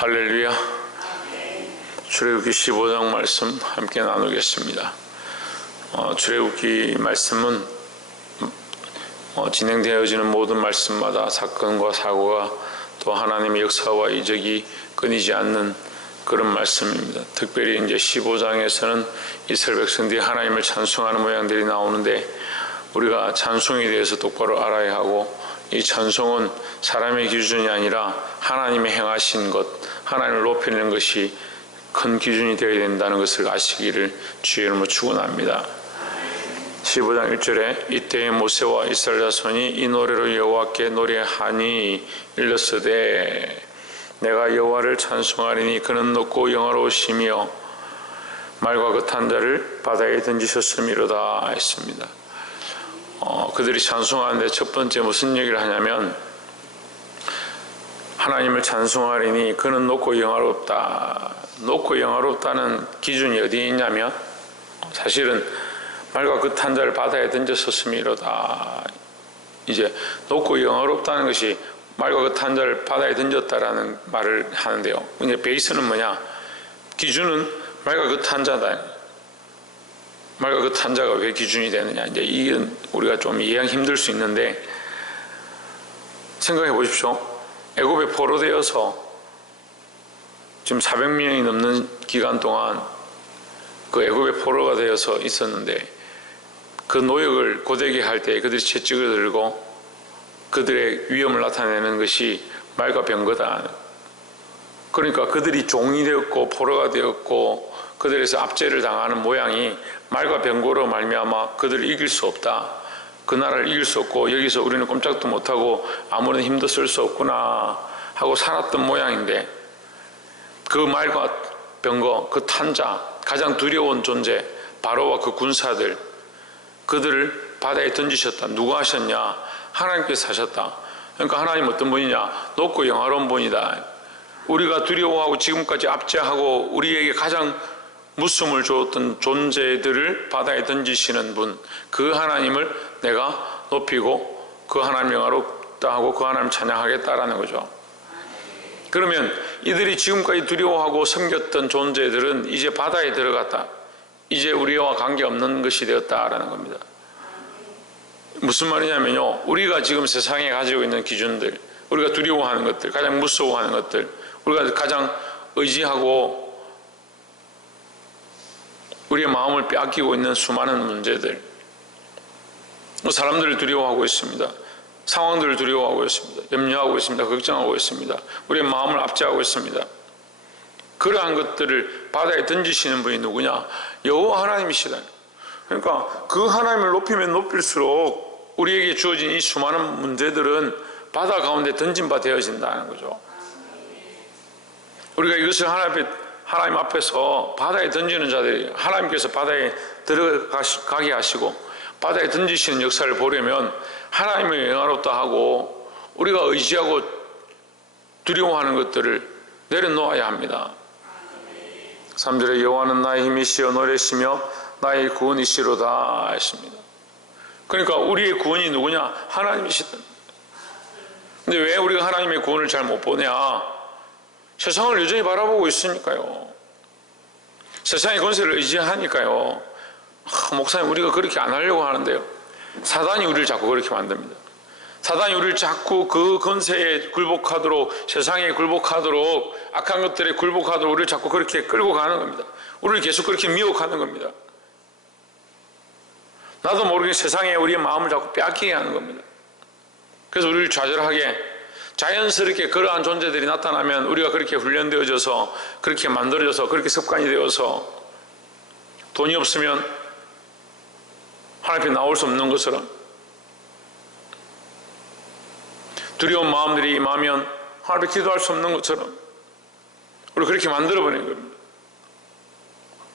할렐루야. 출애굽기 15장 말씀 함께 나누겠습니다. 출애굽기 말씀은 진행되어지는 모든 말씀마다 사건과 사고가 또 하나님의 역사와 이적이 끊이지 않는 그런 말씀입니다. 특별히 이제 15장에서는 이스라엘 백성들이 하나님을 찬송하는 모양들이 나오는데, 우리가 찬송에 대해서 똑바로 알아야 하고, 이 찬송은 사람의 기준이 아니라 하나님의 행하신 것, 하나님을 높이는 것이 큰 기준이 되어야 된다는 것을 아시기를 주의 이름으로 축원합니다. 15장 1절에 이때에 모세와 이스라엘 자손이 이 노래로 여호와께 노래하니 일렀으되 내가 여호와를 찬송하리니 그는 높고 영화로우시며 말과 긋한 자를 바다에 던지셨음이로다 했습니다. 그들이 찬송하는데 첫 번째 무슨 얘기를 하냐면, 하나님을 찬송하리니 그는 높고 영화롭다. 높고 영화롭다는 기준이 어디에 있냐면, 사실은 말과 긋한 자를 바다에 던졌었음이로다. 이제 높고 영화롭다는 것이 말과 긋한 자를 바다에 던졌다라는 말을 하는데요, 이제 베이스는 뭐냐? 기준은 말과 긋한 자다. 말과 긋한 자가 왜 기준이 되느냐? 이제 이건 우리가 좀 이해하기 힘들 수 있는데, 생각해 보십시오. 애굽에 포로되어서 지금 400명이 넘는 기간 동안 그 애굽에 포로가 되어서 있었는데, 그 노역을 고되게 할 때 그들이 채찍을 들고 그들의 위험을 나타내는 것이 말과 병거다. 그러니까 그들이 종이 되었고 포로가 되었고 그들에서 압제를 당하는 모양이 말과 병거로 말미암아 그들을 이길 수 없다. 그 나라를 이길 수 없고 여기서 우리는 꼼짝도 못하고 아무런 힘도 쓸 수 없구나 하고 살았던 모양인데, 그 말과 병거, 그 탄자, 가장 두려운 존재 바로와 그 군사들, 그들을 바다에 던지셨다. 누가 하셨냐? 하나님께서 하셨다. 그러니까 하나님 어떤 분이냐? 높고 영화로운 분이다. 우리가 두려워하고 지금까지 압제하고 우리에게 가장 무서움을 주었던 존재들을 바다에 던지시는 분, 그 하나님을 내가 높이고 그 하나님 영화롭다 하고 그 하나님 찬양하겠다라는 거죠. 그러면 이들이 지금까지 두려워하고 섬겼던 존재들은 이제 바다에 들어갔다. 이제 우리와 관계없는 것이 되었다라는 겁니다. 무슨 말이냐면요, 우리가 지금 세상에 가지고 있는 기준들, 우리가 두려워하는 것들, 가장 무서워하는 것들, 우리가 가장 의지하고 우리의 마음을 빼앗기고 있는 수많은 문제들, 사람들을 두려워하고 있습니다. 상황들을 두려워하고 있습니다. 염려하고 있습니다. 걱정하고 있습니다. 우리의 마음을 압제하고 있습니다. 그러한 것들을 바다에 던지시는 분이 누구냐? 여호와 하나님이시다. 그러니까 그 하나님을 높이면 높일수록 우리에게 주어진 이 수많은 문제들은 바다 가운데 던진 바 되어진다는 거죠. 우리가 이것을 하나님 앞에서 바다에 던지는 자들이, 하나님께서 바다에 들어가게 하시고 바다에 던지시는 역사를 보려면 하나님의 영화롭다 하고 우리가 의지하고 두려워하는 것들을 내려놓아야 합니다. 3절에 여호와는 나의 힘이시여 노래시며 나의 구원이시로다 했습니다. 그러니까 우리의 구원이 누구냐? 하나님이시다. 근데 왜 우리가 하나님의 구원을 잘 못 보냐? 세상을 여전히 바라보고 있으니까요. 세상의 권세를 의지하니까요. 목사님, 우리가 그렇게 안 하려고 하는데요, 사단이 우리를 자꾸 그렇게 만듭니다. 사단이 우리를 자꾸 그 권세에 굴복하도록, 세상에 굴복하도록, 악한 것들에 굴복하도록 우리를 자꾸 그렇게 끌고 가는 겁니다. 우리를 계속 그렇게 미혹하는 겁니다. 나도 모르게 세상에 우리의 마음을 자꾸 빼앗기게 하는 겁니다. 그래서 우리를 좌절하게, 자연스럽게 그러한 존재들이 나타나면 우리가 그렇게 훈련되어져서, 그렇게 만들어져서, 그렇게 습관이 되어서 돈이 없으면 하나님 앞에 나올 수 없는 것처럼, 두려운 마음들이 임하면 하나님 앞에 기도할 수 없는 것처럼 우리를 그렇게 만들어버리는 겁니다.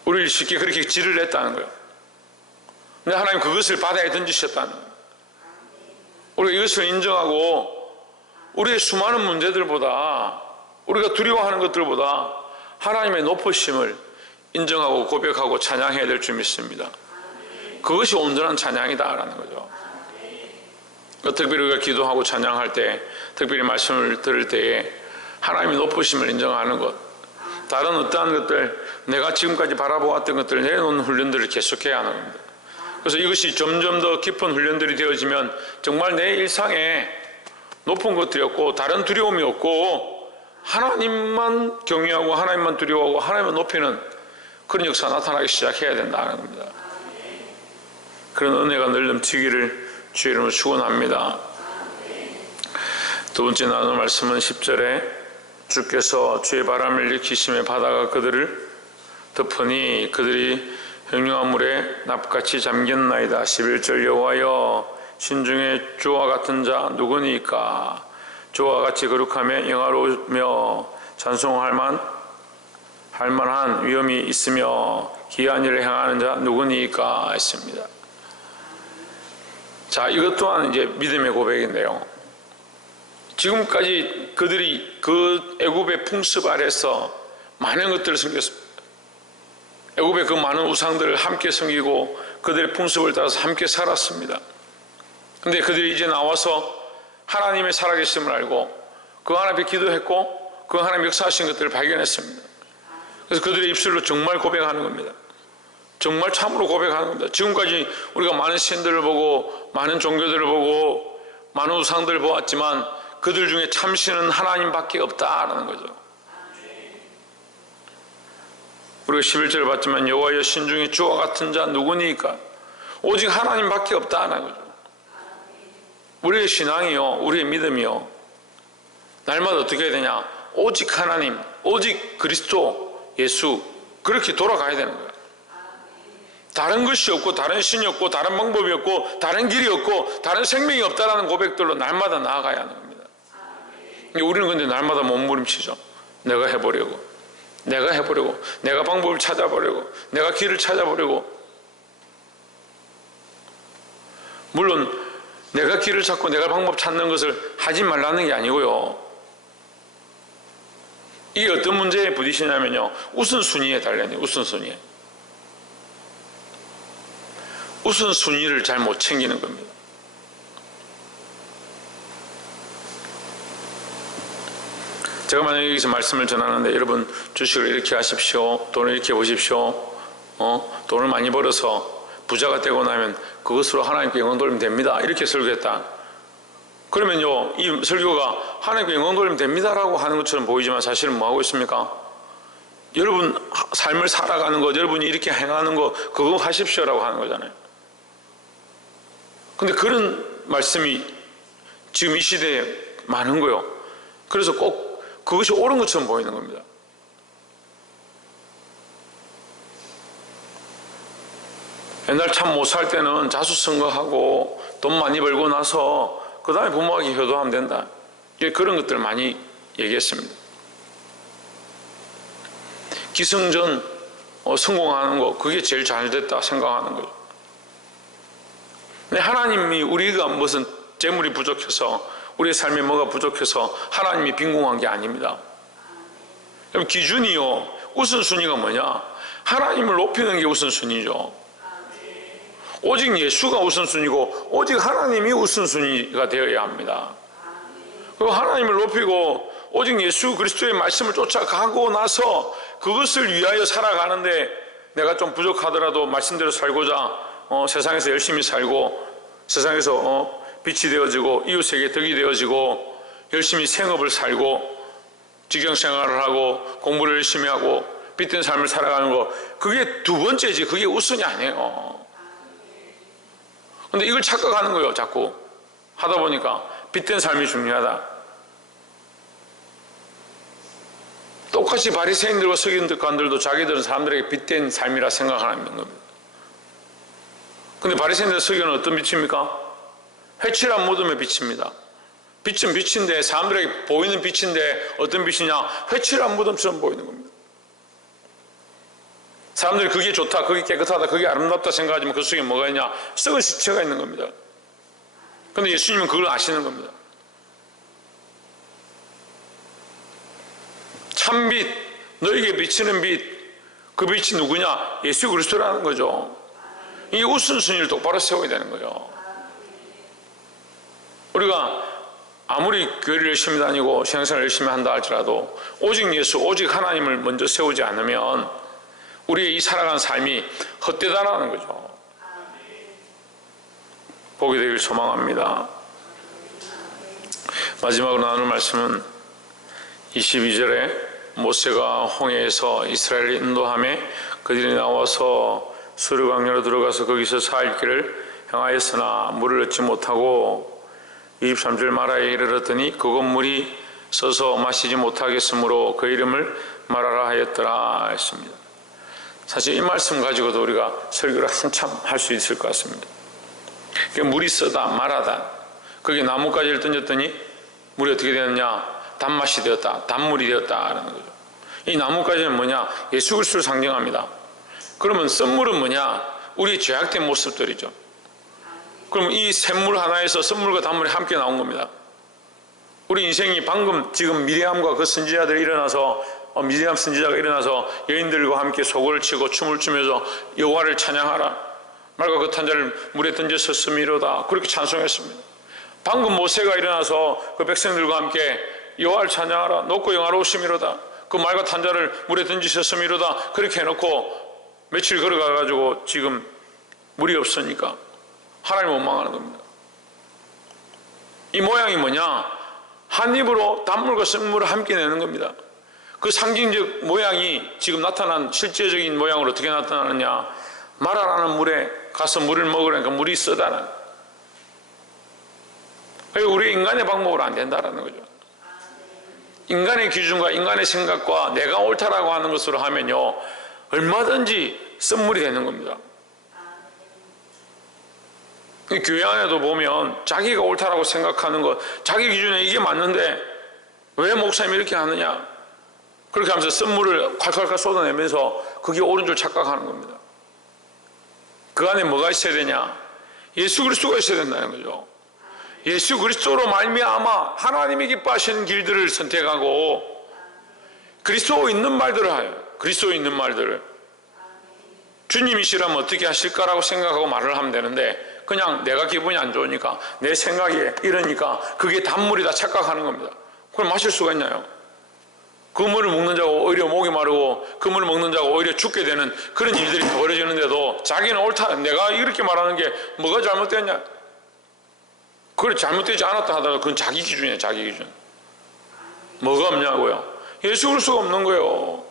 우리를 쉽게 그렇게 질을 냈다는 거예요. 근데 하나님 그것을 바다에 던지셨다는 거예요. 우리가 이것을 인정하고 우리의 수많은 문제들보다, 우리가 두려워하는 것들보다 하나님의 높으심을 인정하고 고백하고 찬양해야 될 줄 믿습니다. 그것이 온전한 찬양이다라는 거죠. 특별히 우리가 기도하고 찬양할 때, 특별히 말씀을 들을 때에 하나님의 높으심을 인정하는 것, 다른 어떠한 것들, 내가 지금까지 바라보았던 것들을 내려놓는 훈련들을 계속해야 하는 겁니다. 그래서 이것이 점점 더 깊은 훈련들이 되어지면 정말 내 일상에 높은 것들이 없고 다른 두려움이 없고 하나님만 경외하고 하나님만 두려워하고 하나님만 높이는 그런 역사가 나타나기 시작해야 된다는 겁니다. 그런 은혜가 늘 넘치기를 주의 이름으로 축원합니다. 두 번째 나누는 말씀은 10절에 주께서 주의 바람을 일으키심에 바다가 그들을 덮으니 그들이 형용한 물에 납같이 잠겼나이다. 11절 여호와여 신중에 주와 같은 자 누구니까? 주와 같이 거룩하며 영화로우며 찬송할 만한 위엄이 있으며 기이한 일을 행하는 자 누구니까? 했습니다. 자, 이것 또한 이제 믿음의 고백인데요. 지금까지 그들이 그 애굽의 풍습 아래서 많은 것들을 섬겼습니다. 애굽의 그 많은 우상들을 함께 섬기고 그들의 풍습을 따라서 함께 살았습니다. 근데 그들이 이제 나와서 하나님의 살아계심을 알고 그 하나님 앞에 기도했고 그 하나님 역사하신 것들을 발견했습니다. 그래서 그들의 입술로 정말 고백하는 겁니다. 정말 참으로 고백하는 겁니다. 지금까지 우리가 많은 신들을 보고 많은 종교들을 보고 많은 우상들을 보았지만 그들 중에 참신은 하나님밖에 없다라는 거죠. 우리가 11절을 봤지만 여호와여 신중에 주와 같은 자 누구니까? 오직 하나님밖에 없다는 거죠. 우리의 신앙이요, 우리의 믿음이요, 날마다 어떻게 해야 되냐? 오직 하나님, 오직 그리스도 예수, 그렇게 돌아가야 되는 거예요. 다른 것이 없고 다른 신이 없고 다른 방법이 없고 다른 길이 없고 다른 생명이 없다라는 고백들로 날마다 나아가야 하는 겁니다. 우리는 근데 날마다 몸부림치죠. 내가 해보려고, 내가 방법을 찾아보려고, 내가 길을 찾아보려고. 물론 내가 길을 찾고 내가 방법 찾는 것을 하지 말라는 게 아니고요. 이게 어떤 문제에 부딪히냐면요, 우선순위에 달려있네요. 우선순위를 잘 못 챙기는 겁니다. 제가 만약에 여기서 말씀을 전하는데 여러분 주식을 이렇게 하십시오, 돈을 이렇게 보십시오, 돈을 많이 벌어서 부자가 되고 나면 그것으로 하나님께 영광 돌리면 됩니다, 이렇게 설교했다. 그러면요, 이 설교가 하나님께 영광 돌리면 됩니다라고 하는 것처럼 보이지만 사실은 뭐 하고 있습니까? 여러분 삶을 살아가는 것, 여러분이 이렇게 행하는 것, 그거 하십시오라고 하는 거잖아요. 근데 그런 말씀이 지금 이 시대에 많은 거요. 그래서 꼭 그것이 옳은 것처럼 보이는 겁니다. 옛날 참 못 살 때는 자수성가하고 돈 많이 벌고 나서 그 다음에 부모에게 효도하면 된다, 그런 것들을 많이 얘기했습니다. 기승전 성공하는 거, 그게 제일 잘 됐다 생각하는 거죠. 근데 하나님이 우리가 무슨 재물이 부족해서 우리의 삶에 뭐가 부족해서 하나님이 빈궁한 게 아닙니다. 그럼 기준이요, 우선순위가 뭐냐? 하나님을 높이는 게 우선순위죠. 오직 예수가 우선순위고 오직 하나님이 우선순위가 되어야 합니다. 그리고 하나님을 높이고 오직 예수 그리스도의 말씀을 쫓아가고 나서 그것을 위하여 살아가는데 내가 좀 부족하더라도 말씀대로 살고자 세상에서 열심히 살고 세상에서 빛이 되어지고 이웃에게 덕이 되어지고 열심히 생업을 살고 직장생활을 하고 공부를 열심히 하고 빛된 삶을 살아가는 거, 그게 두 번째지 그게 우선이 아니에요. 근데 이걸 착각하는 거예요. 자꾸 하다 보니까 빛된 삶이 중요하다. 똑같이 바리새인들과 서기관들도 자기들은 사람들에게 빛된 삶이라 생각하는 겁니다. 근데 바리새인들 서기관은 어떤 빛입니까? 회칠한 무덤의 빛입니다. 빛은 빛인데 사람들에게 보이는 빛인데 어떤 빛이냐? 회칠한 무덤처럼 보이는 겁니다. 사람들이 그게 좋다, 그게 깨끗하다, 그게 아름답다 생각하지만 그 속에 뭐가 있냐? 썩은 시체가 있는 겁니다. 그런데 예수님은 그걸 아시는 겁니다. 참빛, 너에게 비치는 빛, 그 빛이 누구냐? 예수 그리스도라는 거죠. 이 우선순위를 똑바로 세워야 되는 거예요. 우리가 아무리 교회를 열심히 다니고 신앙생활을 열심히 한다 할지라도 오직 예수, 오직 하나님을 먼저 세우지 않으면 우리의 이 살아가는 삶이 헛되다라는 거죠. 보게 되길 소망합니다. 마지막으로 나눌 말씀은 22절에 모세가 홍해에서 이스라엘을 인도하며 그들이 나와서 수르 강야로 들어가서 거기서 4일 길을 행하였으나 물을 얻지 못하고 23절 마라에 이르렀더니 그곳 물이 써서 마시지 못하겠으므로 그 이름을 마라라 하였더라 했습니다. 사실 이 말씀 가지고도 우리가 설교를 한참 할 수 있을 것 같습니다. 물이 쓰다 마라다, 거기에 나뭇가지를 던졌더니 물이 어떻게 되었냐? 단맛이 되었다, 단물이 되었다라는 거죠. 이 나뭇가지는 뭐냐? 예수 그리스도를 상징합니다. 그러면 썬물은 뭐냐? 우리 죄악된 모습들이죠. 그럼 이 샘물 하나에서 썬물과 단물이 함께 나온 겁니다. 우리 인생이 방금 지금 미리암과 그 선지자들이 일어나서 미리암 선지자가 일어나서 여인들과 함께 소고를 치고 춤을 추면서 여호와를 찬양하라, 말과 그 탄자를 물에 던졌었음이로다, 그렇게 찬송했습니다. 방금 모세가 일어나서 그 백성들과 함께 여호와를 찬양하라, 높고 영화로우심이로다, 그 말과 탄자를 물에 던지셨음이로다, 그렇게 해놓고 며칠 걸어가가지고 지금 물이 없으니까 하나님 원망하는 겁니다. 이 모양이 뭐냐? 한 입으로 단물과 썬물을 함께 내는 겁니다. 그 상징적 모양이 지금 나타난 실제적인 모양으로 어떻게 나타나느냐? 마라라는 물에 가서 물을 먹으려니까 물이 쓰다는, 우리 인간의 방법으로 안 된다라는 거죠. 인간의 기준과 인간의 생각과 내가 옳다라고 하는 것으로 하면요, 얼마든지 썬물이 되는 겁니다. 교회 안에도 보면 자기가 옳다라고 생각하는 것, 자기 기준에 이게 맞는데 왜 목사님이 이렇게 하느냐, 그렇게 하면서 썬물을 콸콸콸 쏟아내면서 그게 옳은 줄 착각하는 겁니다. 그 안에 뭐가 있어야 되냐? 예수 그리스도가 있어야 된다는 거죠. 예수 그리스도로 말미암아 하나님이 기뻐하시는 길들을 선택하고 그리스도 있는 말들을 하여, 그리스도 있는 말들을 주님이시라면 어떻게 하실까라고 생각하고 말을 하면 되는데, 그냥 내가 기분이 안 좋으니까 내 생각이 이러니까 그게 단물이다 착각하는 겁니다. 그걸 마실 수가 있나요? 그 물을 먹는 자가 오히려 목이 마르고 그 물을 먹는 자가 오히려 죽게 되는 그런 일들이 벌어지는데도 자기는 옳다, 내가 이렇게 말하는 게 뭐가 잘못됐냐? 그걸 잘못되지 않았다 하다가 그건 자기 기준이에요. 자기 기준. 뭐가 없냐고요? 예수 그리스도가 없는 거예요.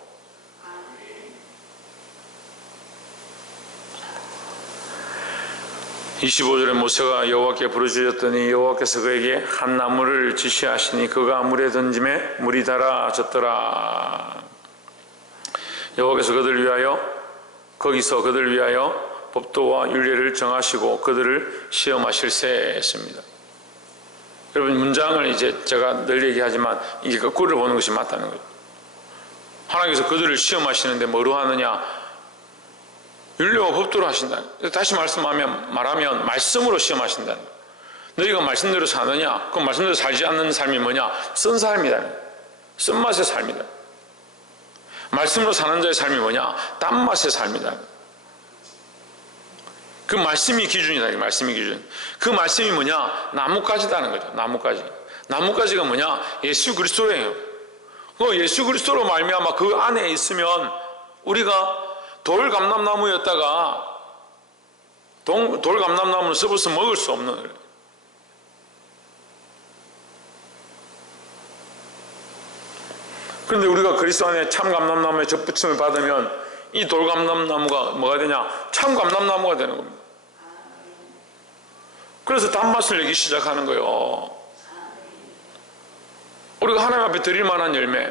(25절에) 모세가 여호와께 부르짖었더니 여호와께서 그에게 한 나무를 지시하시니 그가 물에 던짐에 물이 달아졌더라. 여호와께서 거기서 그들을 위하여 법도와 율례를 정하시고 그들을 시험하실세 했습니다. 여러분, 문장을 이제 제가 늘 얘기하지만 이게 거꾸로 보는 것이 맞다는 거죠. 하나님께서 그들을 시험하시는데 뭐로 하느냐? 율례와 법도로 하신다. 다시 말하면 말씀으로 시험하신다. 너희가 말씀대로 사느냐? 그럼 말씀대로 살지 않는 삶이 뭐냐? 쓴 삶이다. 쓴맛의 삶이다. 말씀으로 사는 자의 삶이 뭐냐? 단맛의 삶이다. 그 말씀이 기준이다. 말씀이 기준. 그 말씀이 뭐냐? 나뭇가지다는 거죠. 나뭇가지. 나뭇가지가 뭐냐? 예수 그리스도예요. 그 예수 그리스도로 말미암아 그 안에 있으면 우리가 돌감람나무였다가 돌감람나무는 썩어서 먹을 수 없는 거예요. 그런데 우리가 그리스도 안에 참감람나무의 접붙임을 받으면 이 돌감람나무가 뭐가 되냐? 참감람나무가 되는 겁니다. 그래서 단맛을 내기 시작하는 거예요. 우리가 하나님 앞에 드릴 만한 열매,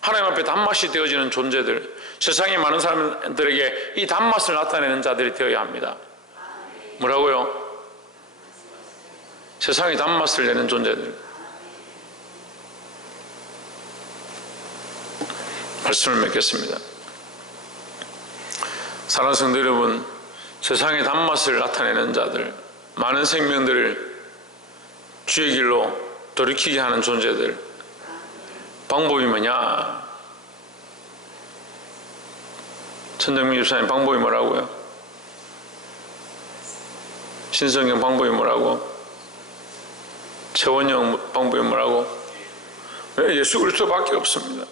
하나님 앞에 단맛이 되어지는 존재들, 세상의 많은 사람들에게 이 단맛을 나타내는 자들이 되어야 합니다. 뭐라고요? 세상에 단맛을 내는 존재들. 말씀을 맺겠습니다. 사랑하는 성도 여러분, 세상의 단맛을 나타내는 자들, 많은 생명들을 주의 길로 돌이키게 하는 존재들, 방법이 뭐냐? 천정민 집사님, 방법이 뭐라고요? 신성경 방법이 뭐라고? 최원영 방법이 뭐라고? 예수 그리스도밖에 없습니다.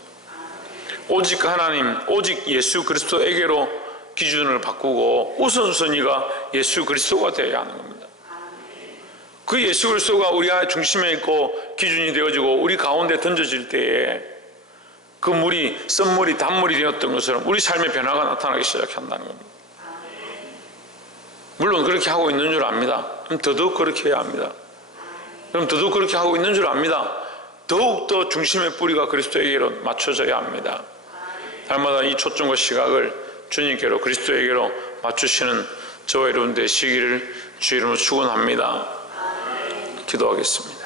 오직 하나님, 오직 예수 그리스도에게로 기준을 바꾸고 우선순위가 예수 그리스도가 되어야 하는 겁니다. 그 예수 그리스도가 우리 중심에 있고 기준이 되어지고 우리 가운데 던져질 때에 그 물이 썬물이 단물이 되었던 것처럼 우리 삶의 변화가 나타나기 시작한다는 겁니다. 물론 그렇게 하고 있는 줄 압니다. 그럼 더더욱 그렇게 해야 합니다. 그럼 더더욱 그렇게 하고 있는 줄 압니다. 더욱더 중심의 뿌리가 그리스도에게로 맞춰져야 합니다. 날마다 이 초점과 시각을 주님께로 그리스도에게로 맞추시는 저와 여러분 되시기를 주 이름으로 축원합니다. 기도하겠습니다.